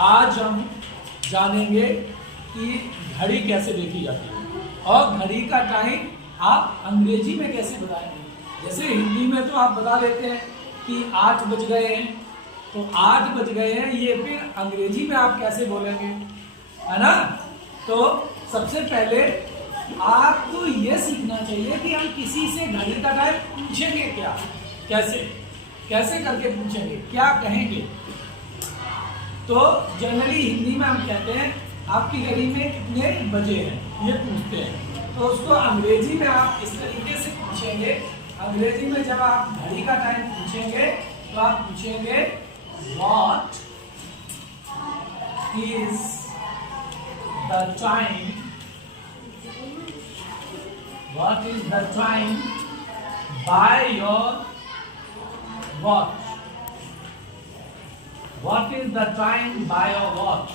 आज हम जानेंगे कि घड़ी कैसे देखी जाती है और घड़ी का टाइम आप अंग्रेजी में कैसे बताएंगे। जैसे हिंदी में तो आप बता देते हैं कि 8 बज गए हैं, तो 8 बज गए हैं, ये फिर अंग्रेजी में आप कैसे बोलेंगे, है ना। तो सबसे पहले आपको ये सीखना चाहिए कि हम किसी से घड़ी का टाइम पूछेंगे क्या, कैसे करके पूछेंगे, क्या कहेंगे। तो जनरली हिंदी में हम कहते हैं आपकी घड़ी में कितने बजे हैं, ये पूछते हैं। तो उसको अंग्रेजी में आप इस तरीके से पूछेंगे। अंग्रेजी में जब आप घड़ी का टाइम पूछेंगे तो आप पूछेंगे what is the time, what is the time by your watch, what is the time by your watch.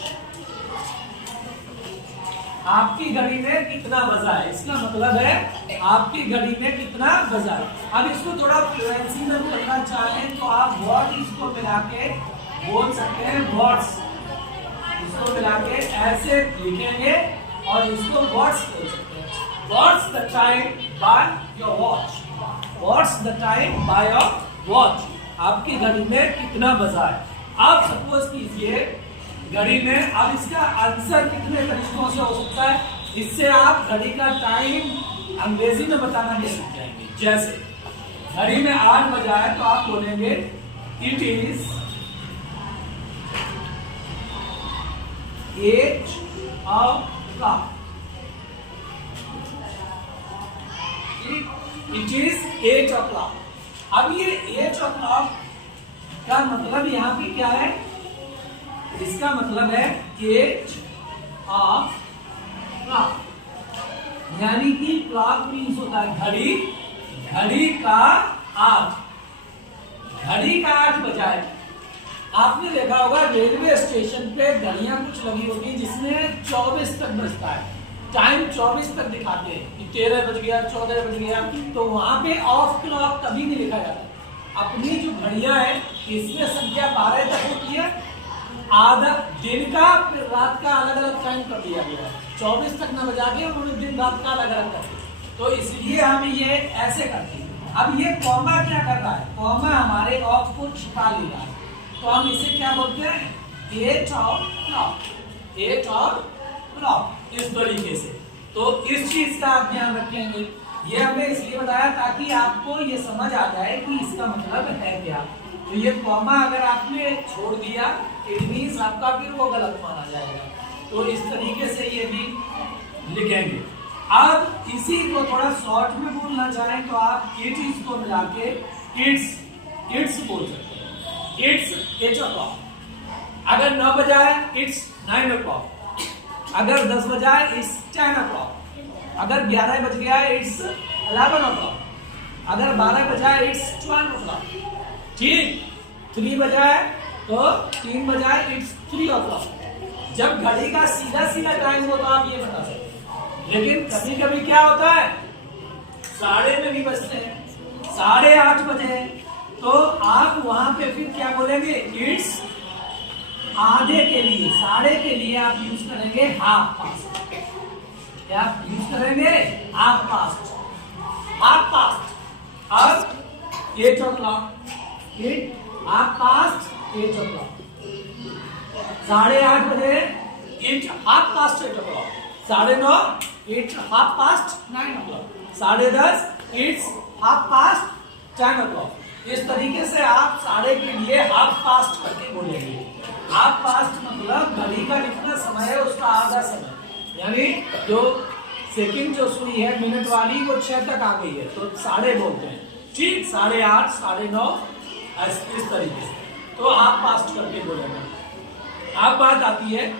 आपकी घड़ी में कितना बजा है, इसका मतलब है आपकी घड़ी में कितना बजा है। अब इसको थोड़ा फ्लुएंसी में बोलना चाहें तो आप व्हाट इसको मिला के बोल सकते हैं व्हाट्स, इसको मिला के ऐसे लिखेंगे और इसको व्हाट्स बोल सकते हैं। What's the time by your watch, what's the time by your watch. आपकी घड़ी में कितना बजा है। आप सपोज कीजिए घड़ी में, अब इसका आंसर कितने तरीकों से हो सकता है, इससे आप घड़ी का टाइम अंग्रेजी में बताना नहीं सीख जाएंगे। जैसे घड़ी में 8 बजा है तो आप बोलेंगे it is 8 o'clock, it is 8 o'clock। अब ये 8 o'clock का मतलब यहाँ पे क्या है, इसका मतलब है 8 o'clock, यानी कि क्लॉक मीन्स होता है घड़ी, घड़ी का 8, घड़ी का 8 बजा है। आपने देखा होगा रेलवे स्टेशन पे घड़ियां कुछ लगी होगी जिसमें 24 तक बजता है, टाइम 24 तक दिखाते हैं कि 13 बज गया, 14 बज गया। तो वहां पे ऑफ क्लॉक कभी नहीं लिखा जाता। अपनी जो घड़ियां है इसमें संख्या 12 तक होती है, आधा दिन का फिर रात का अलग अलग टाइम कर दिया गया है। 24 तक न बजा के उन्होंने दिन रात का अलग अलग कर दिया, तो इसलिए हम ये ऐसे करते हैं। अब ये कॉमा क्या कर रहा है, कॉमा हमारे ऑफ को छिपा ले रहा है, तो हम इसे क्या बोलते हैं 8 o'clock, 8 o'clock, इस तरीके से। तो इस चीज का आप ध्यान रखेंगे। ये हमने इसलिए बताया ताकि आपको ये समझ आ जाए कि इसका मतलब है क्या। तो ये कॉमा अगर आपने छोड़ दिया इट मींस आपका फिर वो गलत माना जाएगा। तो इस तरीके से ये भी लिखेंगे। अब इसी को थोड़ा शॉर्ट में बोलना चाहें तो आप इट इसको मिला के इट्स बोल सकते हैं। It's 8 o'clock। अगर 9 बजा है इट्स 9 o'clock। अगर 10 बजा है इट्स 10 o'clock। अगर 11 बज गया है इट्स 11 o'clock। अगर 12 बजा है इट्स 12 o'clock। ठीक, 3 बजा है तो 3 बजा है इट्स 3 o'clock। जब घड़ी का सीधा सीधा टाइम हो तो आप ये बता सकते हैं, लेकिन कभी कभी क्या होता है साढ़े में भी बजते हैं, 8:30 बजे, तो आप वहां पे फिर क्या बोलेंगे इट्स आधे के लिए, साढ़े के लिए आप यूज करेंगे हाफ पास्ट। क्या यूज करेंगे हाफ पास्ट, हाफ पास्ट। अब 8 o'clock, हाफ पास्ट 8 o'clock। 8:30 बजे it half past 8 o'clock। 9:30 it half past 9 o'clock। 10:30 it's half past 10 o'clock। इस तरीके से आप साढ़े के लिए हाफ पास्ट करके बोलेंगे। हाफ पास्ट मतलब घड़ी का जितना समय है उसका आधा समय, यानी जो सेकंड जो सुई है मिनट वाली वो 6 तक आ गई है तो साढ़े बोलते हैं। ठीक, 8:30, 9:30 इस तरीके से। तो हाफ पास्ट करके बोलेंगे। अब बात आती है,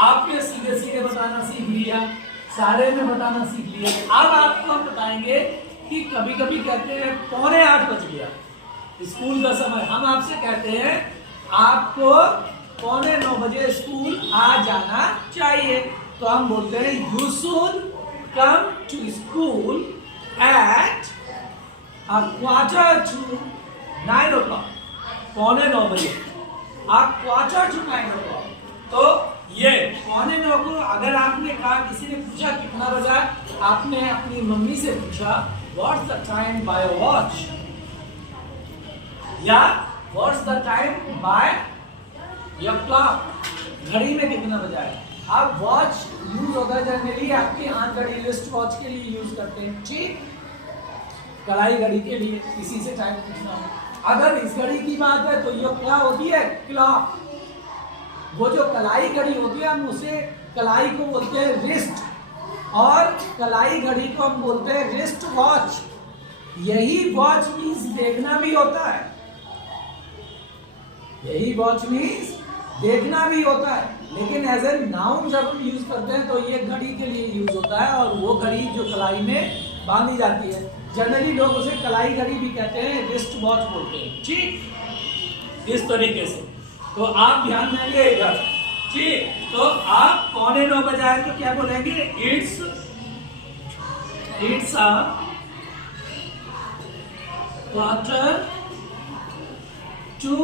आपने सीधे सीधे बताना सीख लिया, सारे में बताना सीख लिया। अब आपको हम बताएंगे कि कभी कभी कहते हैं 7:45 बज गया स्कूल का समय, हम आपसे कहते हैं आपको 8:45 बजे स्कूल आ जाना चाहिए, तो हम बोलते हैं you should come to school at 8:45 o'clock। 8:45 बजे, 8:45 o'clock। तो ये 8:45 को अगर आपने कहा, किसी ने पूछा कितना बजा, आपने अपनी मम्मी से पूछा what's the time by watch, या what's the time by your clock, घड़ी में कितना बजा है। अब वॉच यूज होता है जनरली आपकी हाथ घड़ी, रिस्ट वॉच के लिए यूज करते हैं, ठीक, कलाई घड़ी के लिए, किसी से टाइम पूछना हो। अगर इस घड़ी की बात है तो ये क्या होती है, क्लॉक। वो जो कलाई घड़ी होती है हम उसे, कलाई को बोलते हैं रिस्ट, और कलाई घड़ी को हम बोलते हैं रिस्ट वॉच। यही वॉच मीन्स देखना भी होता है, यही वॉच मीन्स देखना भी होता है, लेकिन एज ए नाउन जब हम यूज करते हैं तो ये घड़ी के लिए यूज होता है, और वो घड़ी जो कलाई में बांधी जाती है, जनरली लोग उसे कलाई घड़ी भी कहते हैं, रिस्ट वॉच बोलते हैं, ठीक, इस तरीके से। तो आप ध्यान देंगे इधर, ठीक। तो आप 8:45 बजाए तो क्या बोलेंगे, it's a quarter to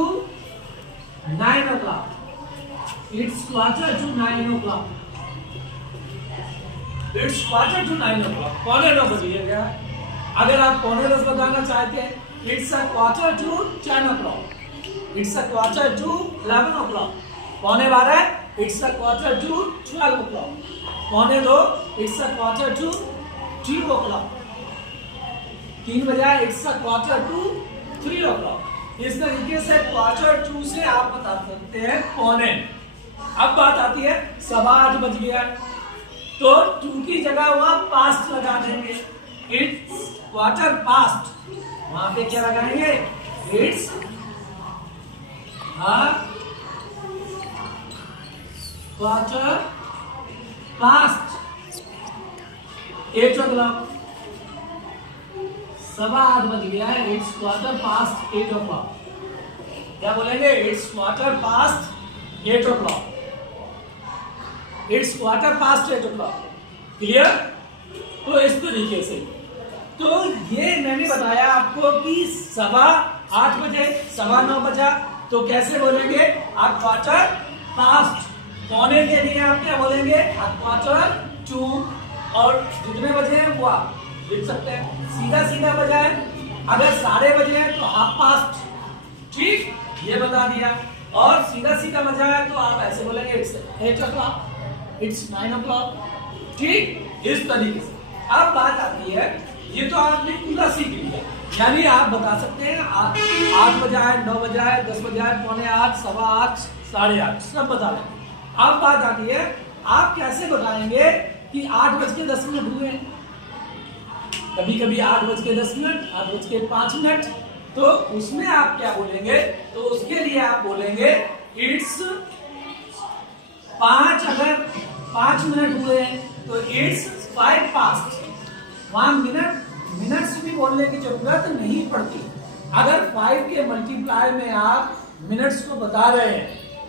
9 o'clock, it's quarter to 9 o'clock, it's quarter to 9 o'clock, 8:45 बजिएगा। अगर आप 9:45 बताना चाहते हैं, it's a quarter to 10 o'clock, it's a quarter to 11 o'clock, 11:15, it's a quarter to 12 o'clock, 11:15, it's a quarter to 2 o'clock, 3 बजे, it's a quarter to 3 o'clock। इस तरीके से quarter to से आप बता सकते हैं पौने। अब बात आती है 8:15 बज गया, तो 2 की जगह हुआ पास्ट लगा देंगे, इट्स क्वार्टर पास्ट, वहां पे क्या लगाएंगे, इट्स क्वार्टर पास्ट 8 o'clock, 8:15 बज गया है, इट्स क्वार्टर पास्ट 8 o'clock, क्या बोलेंगे, it's quarter past 8 o'clock, it's quarter past 8 o'clock, clear. तो इस तरीके से, तो ये मैंने बताया आपको कि 8:15 बजे, 9:15 बजा, तो कैसे बोलेंगे आप, क्वार्टर पास्ट, पौने के लिए आप क्या बोलेंगे, क्वार्टर टू, और जितने बजे हैं वो आप लिख सकते हैं, सीधा सीधा बजा है। अगर 12:30 बजे हैं तो हाफ पास्ट, ठीक, ये बता दिया। और सीधा सीधा बजा है तो आप ऐसे बोलेंगे, इट्स 8 o'clock, इट्स 9 o'clock, ठीक, इस तरीके से। अब बात आती है, ये तो आपने पूरा सीख लिया, यानी आप बता सकते हैं 8 बजाए, 9 बजाए, 10 बजाए, 7:45, 8:15, 8:30, सब बता लेंगे। अब बात आती है, आप कैसे बताएंगे कि 8:10 हुए, कभी कभी 8:10, 8:05, तो उसमें आप क्या बोलेंगे, तो उसके लिए आप बोलेंगे इट्स 5, अगर 5 मिनट हुए तो इट्स 5 पास्ट, वहां मिनट्स भी बोलने की जरूरत नहीं पड़ती। अगर 5 के मल्टीप्लाई में आप मिनट्स को बता रहे हैं,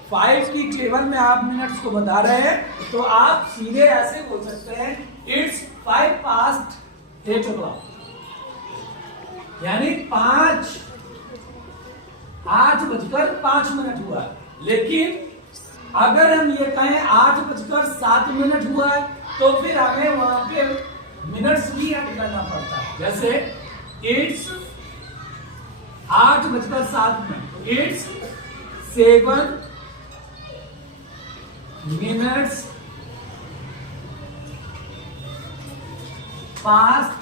5 की टेबल में आप मिनट्स को बता रहे हैं, तो आप सीधे ऐसे बोल सकते हैं, इट्स 5 पास्ट 8 o'clock, यानी 8:05 हुआ है। लेकिन अगर हम ये कहें 8:07 हुआ है, तो फिर हमें वहां पे मिनट्स भी ऐड करना पड़ता है, जैसे it's 8:07, it's 7 minutes past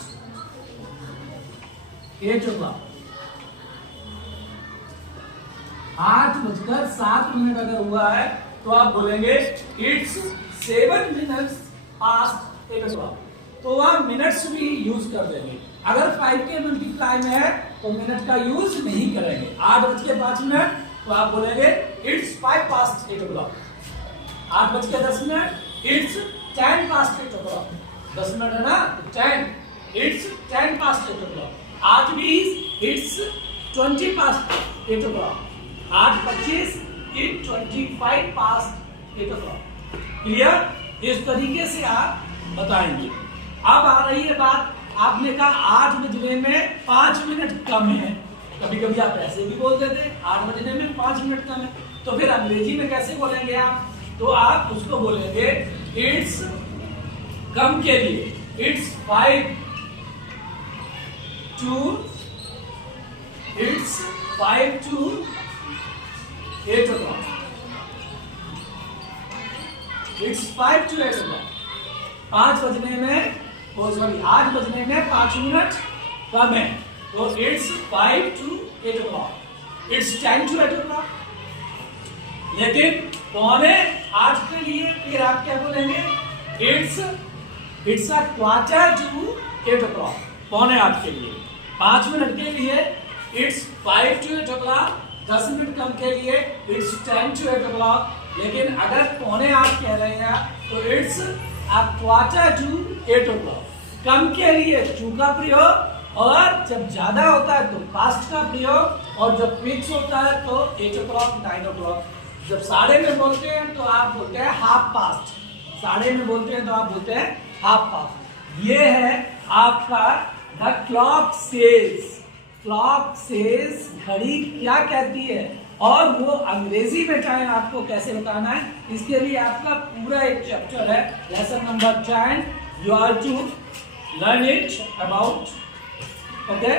8 o'clock, 8:07 अगर हुआ है तो आप बोलेंगे इट्स 7 minutes past 8 o'clock, तो आप मिनट्स भी यूज कर देंगे। अगर 5 के मल्टीप्लाई में है तो मिनट का यूज नहीं करेंगे। 8:05 तो आप बोलेंगे it's 5 past 8 o'clock, 8:10, it's 10 past 8 o'clock, 10 minute है ना, 10, it's 10 past 8 o'clock, 8:20, it's 20 past 8 o'clock, 8:25, it's 25 past 8 o'clock, clear. इस तरीके से आप बताएंगे। अब आ रही है बात, आपने कहा 8 बजने में 5 मिनट कम है, कभी कभी आप ऐसे भी बोल देते हैं 8 बजने में 5 मिनट कम है, तो फिर अंग्रेजी में कैसे बोलेंगे आप, तो आप उसको बोलेंगे इट्स कम के लिए it's 5 to 8 o'clock. It's 5 to 8 o'clock. 5 बजने में, सॉरी 8 बजने में 5 मिनट कम है, तो it's 5 to 8 o'clock. It's 10 to 8 o'clock. लेकिन 7:45 के लिए फिर आप क्या बोलेंगे? It's a quarter to 8 o'clock. 7:45 के लिए 5 मिनट के लिए It's 5 to 8 o'clock. 10 मिनट कम के लिए It's 10 to 8 o'clock. लेकिन अगर 7:45 कह रहे हैं तो It's a quarter to 8 o'clock. कम के लिए टू का प्रयोग, और जब ज्यादा होता है तो पास्ट का प्रयोग, और जब फिक्स होता है तो 8 o'clock 9 o'clock. जब साढ़े में बोलते हैं तो आप बोलते हैं हाफ पास्ट. साढ़े में बोलते हैं तो आप बोलते हैं हाफ पास्ट. ये है आपका the clock says. Clock says, घड़ी क्या कहती है, और वो अंग्रेजी में टाइम आपको कैसे बताना है, इसके लिए आपका पूरा एक चैप्टर है, lesson number 10. You are to learn it about. Okay.